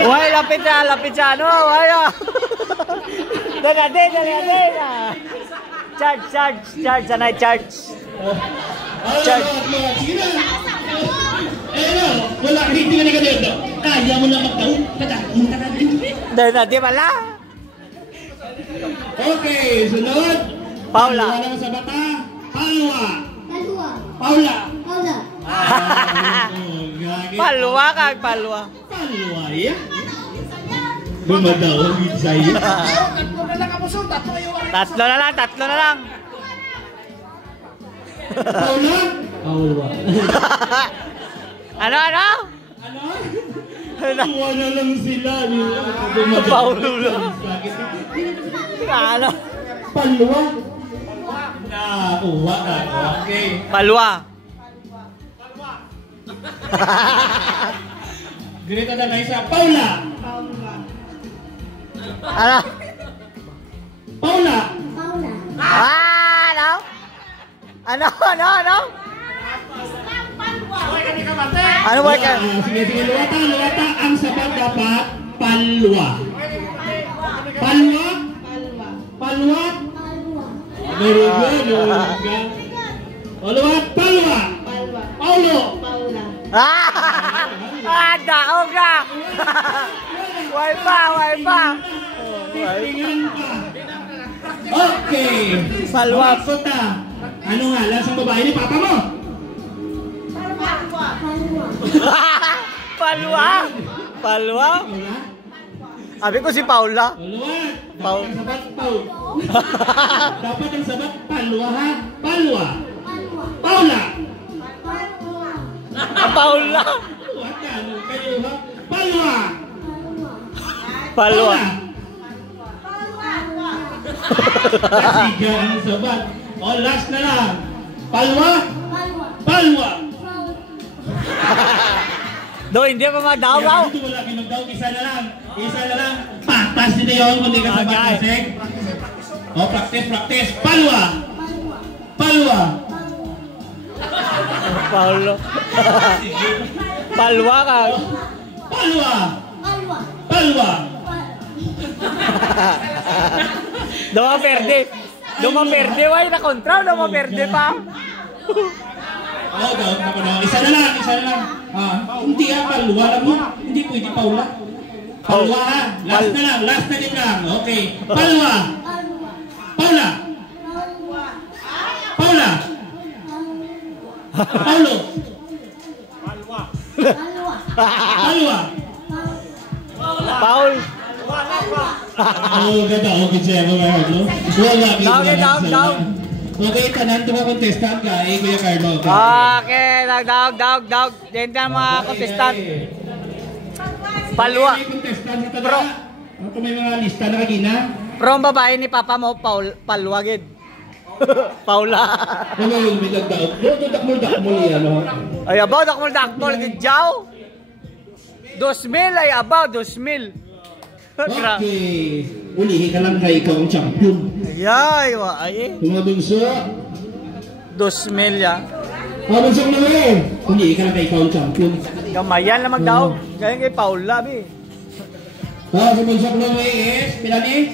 Uy, lapit siya, ano? Uy, dali. Charge, sanay charge. Charge. Sige na. Wala, hindi ka na ganito. Kaya mo lang magtaon. Dali pala. Okay, sunod. Paula. Wala sa bata. Paula. Palwa kag palwa. Palwa, ya. Bumadaw, sa'yo. Tatlo na lang. Paula. Ano? Wala lang sila. Paula. Ano? Palwa. Nakuha na. Okay. Palwa. Ganito na isa. Paula. Ano? Paula. Ano? Ano ba ka? Sige, luwata. Ang sapat dapat palwa. Palwa. Very good. Luwat, palwa. Paulo. Dao ka! Way pa! Okay. Palwa. Puta. Ano nga, lasang babae ni papa mo? Palwa? Sabi ko si Paula. Dapat ang sabat, Dapat ang sabat, palwa ha? Palwa. Paula. Paula. Ano kayo ha? Palwa. Palwa. Kasiga ang sabat. Last na lang. Palwa. Do, hindi pa madaw. Dito wala kinagdaw. Isa na lang. Patas nito yun kung di ka sabat kasi. Practice. Palwa. Paulo. Palwa ka. Palwa. Duma perde, way na kontra, duma perde pa. Isa na lang. Hindi palwa lang mo. Hindi pwede Paula. Palwa ha. Last na lang. Okay. Palwa. Paula. Paulo. Paul. Ganda. Okay, siya. Down. Okay, tanan ito mga contestant ka. Kuya Carlo. Okay, dog. Diyan na mga contestant. Palwa. Bro. Kung may mga lista na kagina. Pero ang babae ni Papa mo, Palwa gid. Paula. Ano yung may nagdaog? Dakmol yan, no? Ay, abaw, dakmol, gidjaw. 2,000 ay abaw, 2,000. Okay. Ulihin ka lang kay ikaw ang champion. Ay, Mga bunso. 2,000 ya. Mga bunso ko naman. Ulihin ka lang kay ikaw ang champion. Gamayan lang magdaog. Kaya kay Paula, bi. Sa bunso ko naman is, pilani?